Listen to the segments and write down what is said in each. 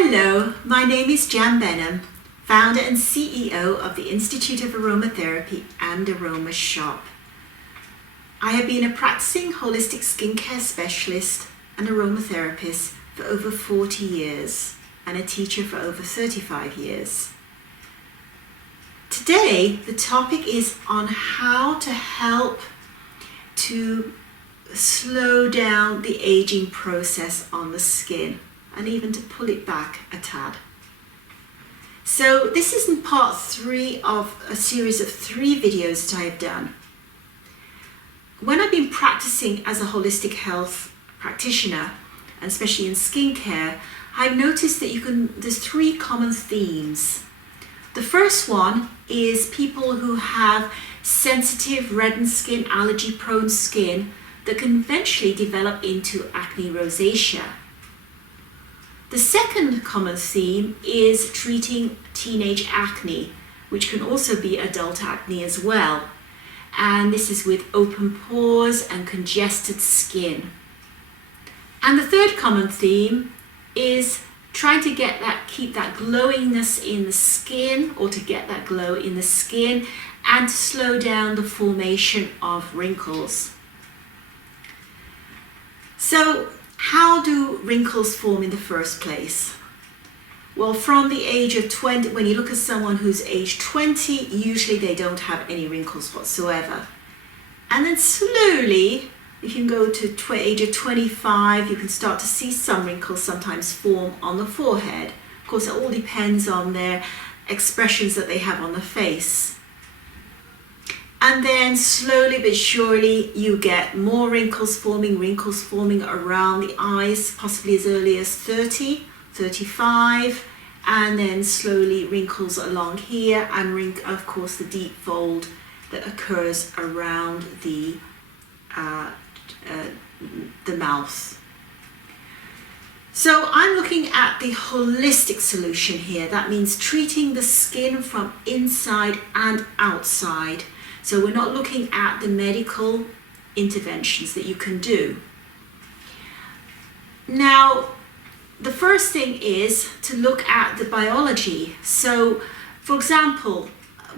Hello, my name is Jan Benham, founder and CEO of the Institute of Aromatherapy and Aroma Shop. I have been a practicing holistic skincare specialist and aromatherapist for over 40 years and a teacher for over 35 years. Today, the topic is on how to help to slow down the aging process on the skin and even to pull it back a tad. So this is in part 3 of a series of 3 videos that I have done. When I've been practicing as a holistic health practitioner, and especially in skincare, I've noticed that there's 3 common themes. The first one is people who have sensitive, reddened skin, allergy-prone skin that can eventually develop into acne rosacea. The second common theme is treating teenage acne, which can also be adult acne as well. And this is with open pores and congested skin. And the third common theme is trying to keep that glowiness in the skin, or to get that glow in the skin and to slow down the formation of wrinkles. So, how do wrinkles form in the first place? Well, from the age of 20, when you look at someone who's age 20, usually they don't have any wrinkles whatsoever. And then slowly, if you can go to age of 25, you can start to see some wrinkles sometimes form on the forehead. Of course, it all depends on their expressions that they have on the face. And then slowly but surely you get more wrinkles forming around the eyes, possibly as early as 30, 35, and then slowly wrinkles along here, and of course the deep fold that occurs around the mouth. So I'm looking at the holistic solution here. That means treating the skin from inside and outside. So we're not looking at the medical interventions that you can do. Now, the first thing is to look at the biology. So, for example,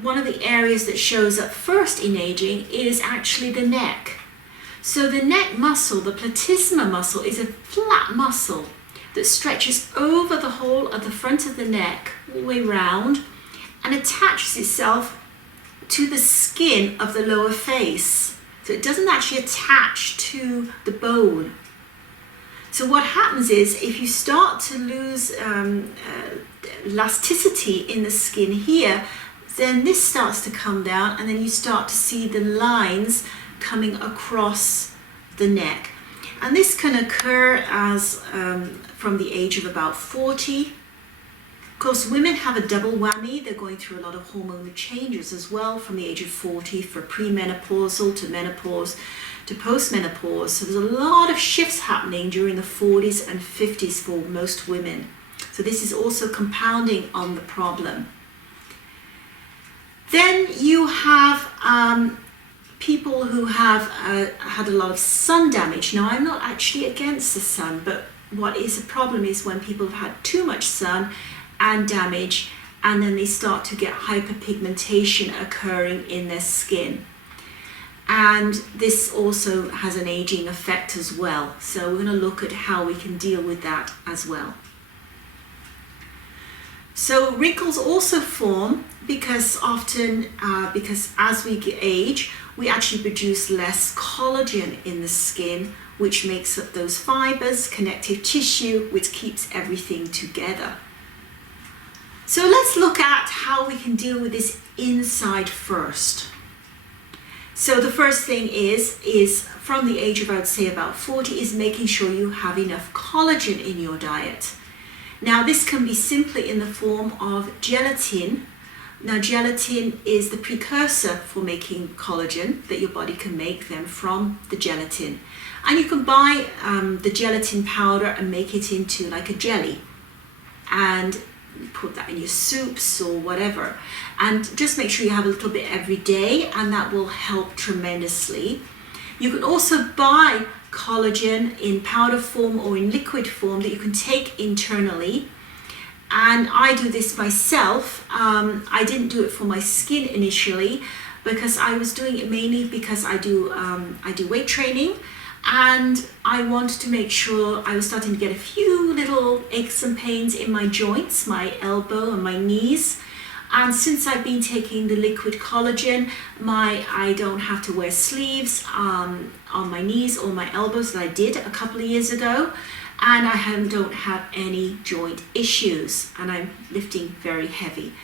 one of the areas that shows up first in aging is actually the neck. So the neck muscle, the platysma muscle, is a flat muscle that stretches over the whole of the front of the neck, all the way round, and attaches itself to the skin of the lower face. So it doesn't actually attach to the bone. So what happens is, if you start to lose elasticity in the skin here, then this starts to come down, and then you start to see the lines coming across the neck. And this can occur as from the age of about 40. Of course, women have a double whammy. They're going through a lot of hormonal changes as well from the age of 40, for premenopausal to menopause to postmenopause. So there's a lot of shifts happening during the 40s and 50s for most women. So this is also compounding on the problem. Then you have people who have had a lot of sun damage. Now, I'm not actually against the sun, but what is a problem is when people have had too much sun and damage, and then they start to get hyperpigmentation occurring in their skin. And this also has an aging effect as well. So we're going to look at how we can deal with that as well. So wrinkles also form because as we age, we actually produce less collagen in the skin, which makes up those fibers, connective tissue, which keeps everything together. So let's look at how we can deal with this inside first. So the first thing is from the age of, I would say, about 40, is making sure you have enough collagen in your diet. Now, this can be simply in the form of gelatin. Now, gelatin is the precursor for making collagen, that your body can make them from the gelatin. And you can buy the gelatin powder and make it into like a jelly. And put that in your soups or whatever, and just make sure you have a little bit every day, and that will help tremendously. You can also buy collagen in powder form or in liquid form that you can take internally, And I do this myself. I didn't do it for my skin initially because I was doing it mainly because I do weight training, and I wanted to make sure I was starting to get a few little aches and pains in my joints, my elbow and my knees. And since I've been taking the liquid collagen, I don't have to wear sleeves on my knees or my elbows that I did a couple of years ago. And I don't have any joint issues, and I'm lifting very heavy.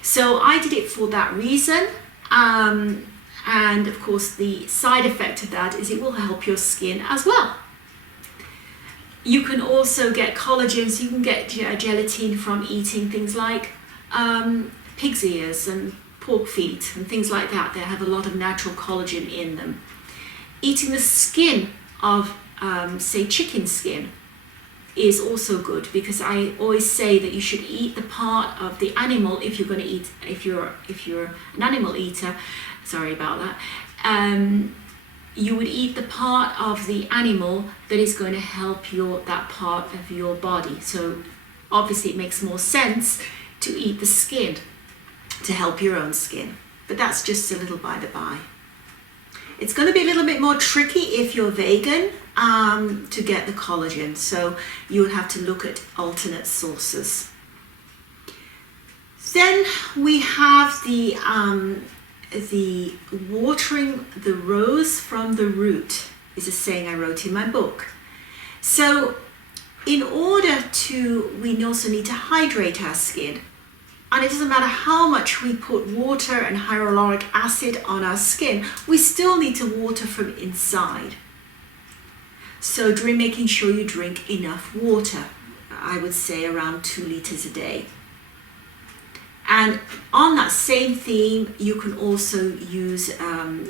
So I did it for that reason. And of course the side effect of that is it will help your skin as well. You can also get collagen, so you can get gelatin from eating things like pig's ears and pork feet and things like that. They have a lot of natural collagen in them. Eating the skin of say chicken skin is also good, because I always say that you should eat the part of the animal if you're going to eat, if you're an animal eater, sorry about that, you would eat the part of the animal that is going to help that part of your body. So obviously it makes more sense to eat the skin to help your own skin, but that's just a little by the by. It's going to be a little bit more tricky if you're vegan to get the collagen, so you would have to look at alternate sources. Then we have the watering the rose from the root, is a saying I wrote in my book. So in order to, we also need to hydrate our skin. And it doesn't matter how much we put water and hyaluronic acid on our skin, we still need to water from inside. So making sure you drink enough water, I would say around 2 liters a day. And on that same theme, you can also use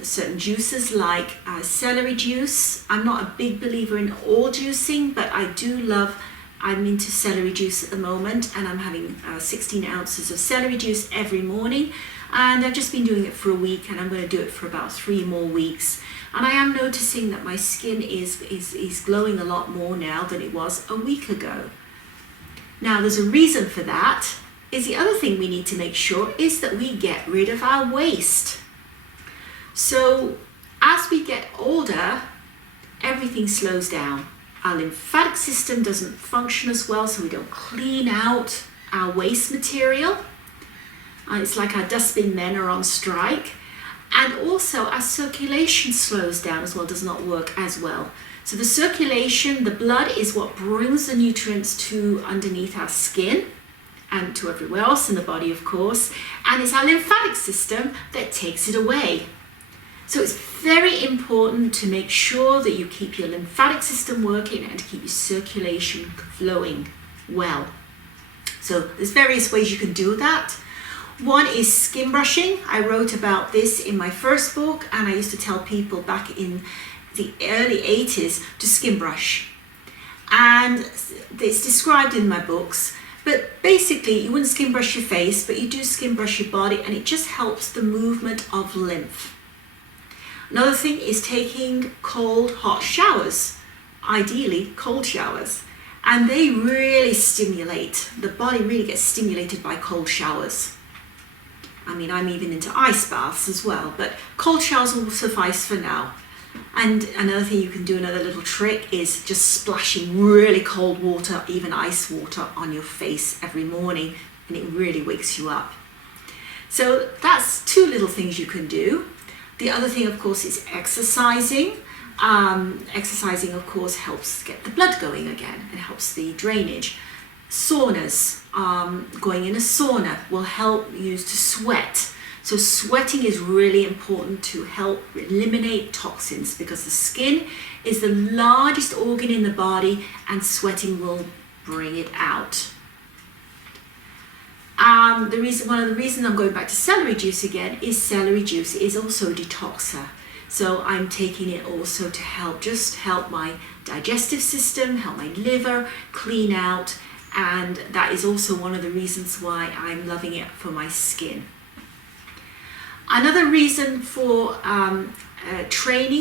certain juices like celery juice. I'm not a big believer in all juicing, but I'm into celery juice at the moment, and I'm having 16 ounces of celery juice every morning, and I've just been doing it for a week, and I'm going to do it for about 3 more weeks. And I am noticing that my skin is glowing a lot more now than it was a week ago. Now there's a reason for that. Is the other thing we need to make sure is that we get rid of our waste. So as we get older, everything slows down. Our lymphatic system doesn't function as well, so we don't clean out our waste material. It's like our dustbin men are on strike. And also our circulation slows down as well, does not work as well. So the circulation, the blood, is what brings the nutrients to underneath our skin and to everywhere else in the body, of course. And it's our lymphatic system that takes it away. So it's very important to make sure that you keep your lymphatic system working and to keep your circulation flowing well. So there's various ways you can do that. One is skin brushing. I wrote about this in my first book, and I used to tell people back in the early 80s to skin brush. And it's described in my books, but basically you wouldn't skin brush your face, but you do skin brush your body, and it just helps the movement of lymph. Another thing is taking cold, hot showers, ideally cold showers, and they really stimulate, the body really gets stimulated by cold showers. I mean, I'm even into ice baths as well, but cold showers will suffice for now. And another thing you can do, another little trick, is just splashing really cold water, even ice water, on your face every morning, and it really wakes you up. So that's 2 little things you can do. The other thing, of course, is exercising. Exercising, of course, helps get the blood going again. It helps the drainage. Saunas, going in a sauna will help you to sweat. So sweating is really important to help eliminate toxins, because the skin is the largest organ in the body, and sweating will bring it out. One of the reasons I'm going back to celery juice again is celery juice is also a detoxer. So I'm taking it also to help my digestive system, help my liver clean out, and that is also one of the reasons why I'm loving it for my skin. Another reason for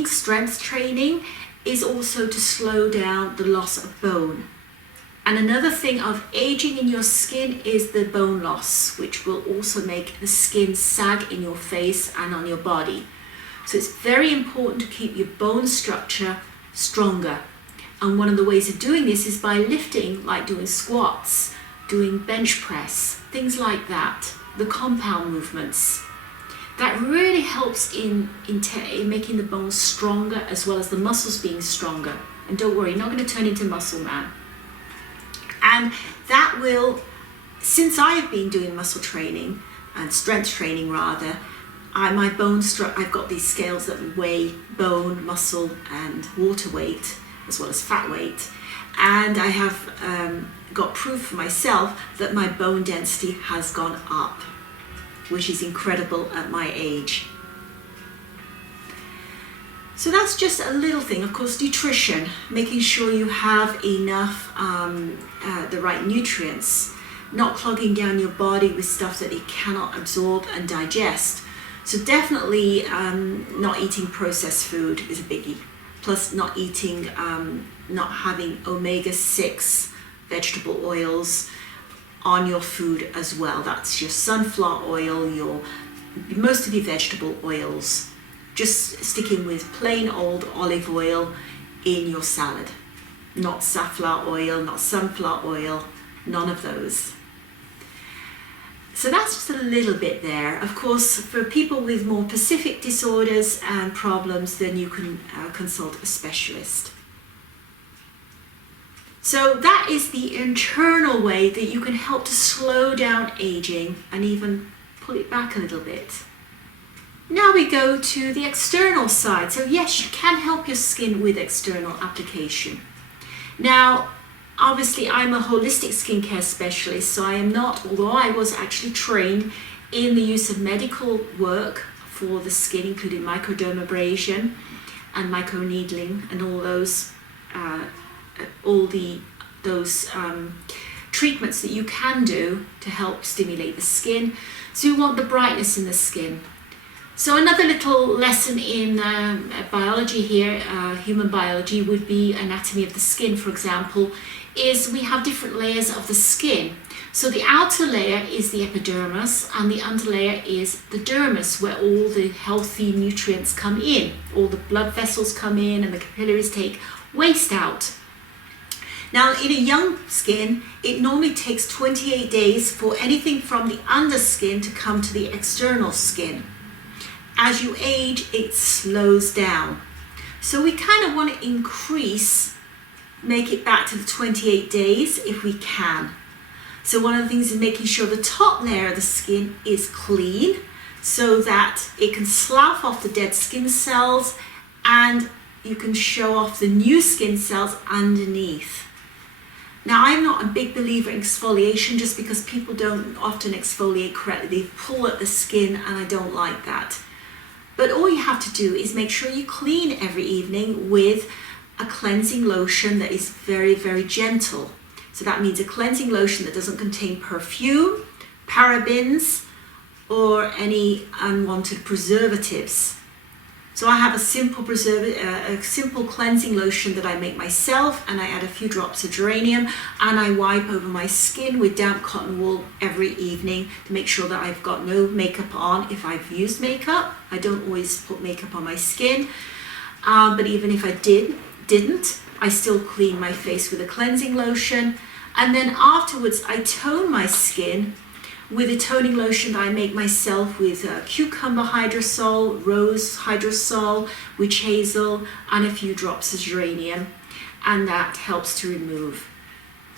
strength training, is also to slow down the loss of bone. And another thing of aging in your skin is the bone loss, which will also make the skin sag in your face and on your body. So it's very important to keep your bone structure stronger. And one of the ways of doing this is by lifting, like doing squats, doing bench press, things like that, the compound movements. That really helps in making the bones stronger as well as the muscles being stronger. And don't worry, you're not going to turn into muscle man. And that will, since I have been doing muscle training and strength training rather, I've got these scales that weigh bone, muscle and water weight as well as fat weight. And I have got proof for myself that my bone density has gone up, which is incredible at my age. So that's just a little thing. Of course, nutrition, making sure you have enough, the right nutrients, not clogging down your body with stuff that it cannot absorb and digest. So definitely not eating processed food is a biggie. Plus not eating, not having omega-6 vegetable oils on your food as well. That's your sunflower oil, most of your vegetable oils. Just sticking with plain old olive oil in your salad. Not safflower oil, not sunflower oil, none of those. So that's just a little bit there. Of course, for people with more specific disorders and problems, then you can consult a specialist. So that is the internal way that you can help to slow down aging and even pull it back a little bit. Now we go to the external side. So yes, you can help your skin with external application. Now, obviously I'm a holistic skincare specialist, so I am not, although I was actually trained in the use of medical work for the skin, including microdermabrasion and microneedling and all those treatments that you can do to help stimulate the skin. So you want the brightness in the skin. So another little lesson in biology here, human biology, would be anatomy of the skin, for example, is we have different layers of the skin. So the outer layer is the epidermis and the underlayer is the dermis, where all the healthy nutrients come in, all the blood vessels come in and the capillaries take waste out. Now in a young skin, it normally takes 28 days for anything from the underskin to come to the external skin. As you age, it slows down. So we kind of want to make it back to the 28 days if we can. So one of the things is making sure the top layer of the skin is clean so that it can slough off the dead skin cells and you can show off the new skin cells underneath. Now, I'm not a big believer in exfoliation just because people don't often exfoliate correctly. They pull at the skin and I don't like that. But all you have to do is make sure you clean every evening with a cleansing lotion that is very, very gentle. So that means a cleansing lotion that doesn't contain perfume, parabens, or any unwanted preservatives. So I have a simple cleansing lotion that I make myself, and I add a few drops of geranium and I wipe over my skin with damp cotton wool every evening to make sure that I've got no makeup on. If I've used makeup, I don't always put makeup on my skin, but even if I didn't, I still clean my face with a cleansing lotion, and then afterwards I tone my skin with a toning lotion that I make myself with cucumber hydrosol, rose hydrosol, witch hazel, and a few drops of geranium, and that helps to remove.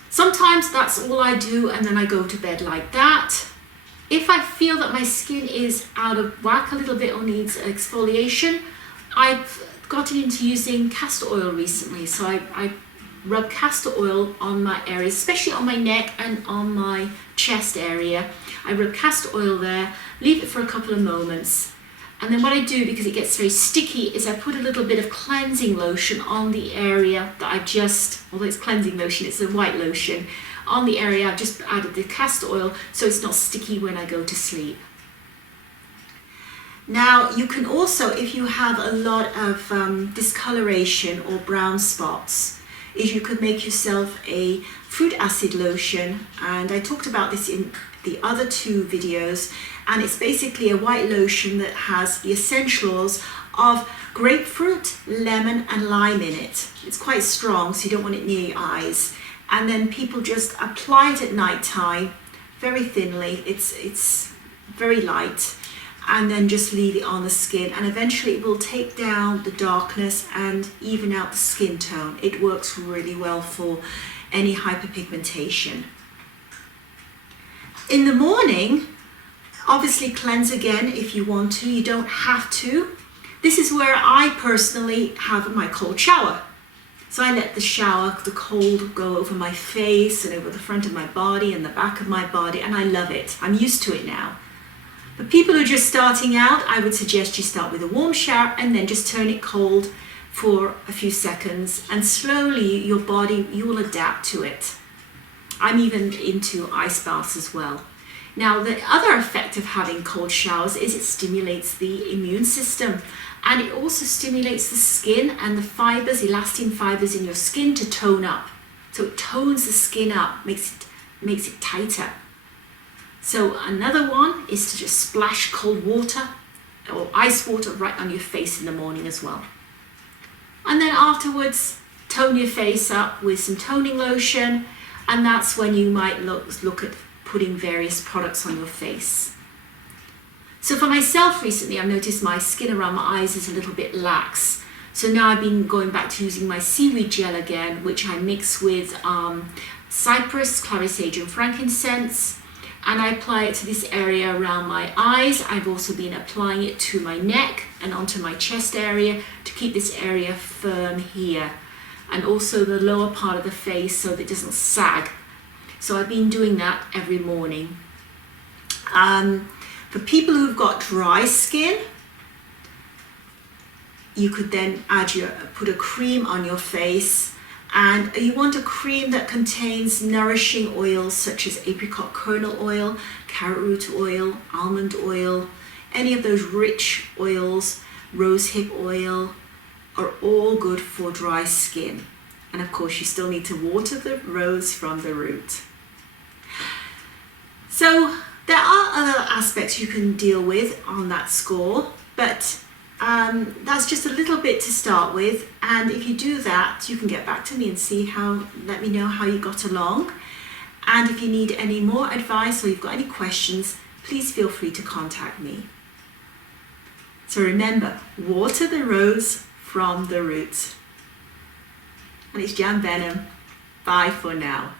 Sometimes that's all I do, and then I go to bed like that. If I feel that my skin is out of whack a little bit or needs exfoliation, I've gotten into using castor oil recently, so I rub castor oil on my areas, especially on my neck and on my chest area. I rub castor oil there, leave it for a couple of moments, and then what I do, because it gets very sticky, is I put a little bit of cleansing lotion on the area that I've just, although it's cleansing lotion, it's a white lotion, on the area I've just added the castor oil so it's not sticky when I go to sleep. Now you can also, if you have a lot of discoloration or brown spots, is you could make yourself a fruit acid lotion, and I talked about this in the other two videos, and it's basically a white lotion that has the essentials of grapefruit, lemon and lime in it. It's quite strong, so you don't want it near your eyes. And then people just apply it at night time, very thinly. It's very light, and then just leave it on the skin, and eventually it will take down the darkness and even out the skin tone. It works really well for any hyperpigmentation. In the morning, obviously cleanse again if you want to. You don't have to. This is where I personally have my cold shower. So I let the cold go over my face and over the front of my body and the back of my body, and I love it. I'm used to it now. For people who are just starting out, I would suggest you start with a warm shower and then just turn it cold for a few seconds, and slowly your body, you will adapt to it. I'm even into ice baths as well. Now, the other effect of having cold showers is it stimulates the immune system, and it also stimulates the skin and the fibers, elastin fibers in your skin to tone up. So it tones the skin up, makes it tighter. So another one is to just splash cold water or ice water right on your face in the morning as well. And then afterwards, tone your face up with some toning lotion, and that's when you might look at putting various products on your face. So for myself recently, I've noticed my skin around my eyes is a little bit lax. So now I've been going back to using my seaweed gel again, which I mix with cypress, clary sage and frankincense, and I apply it to this area around my eyes. I've also been applying it to my neck and onto my chest area to keep this area firm here, and also the lower part of the face so that it doesn't sag. So I've been doing that every morning. For people who've got dry skin, you could then put a cream on your face, and you want a cream that contains nourishing oils such as apricot kernel oil, carrot root oil, almond oil. Any of those rich oils, rosehip oil, are all good for dry skin. And of course, you still need to water the rose from the root. So there are other aspects you can deal with on that score, but that's just a little bit to start with. And if you do that, you can get back to me and let me know how you got along. And if you need any more advice or you've got any questions, please feel free to contact me. So remember, water the rose from the roots. And it's Jan Benham. Bye for now.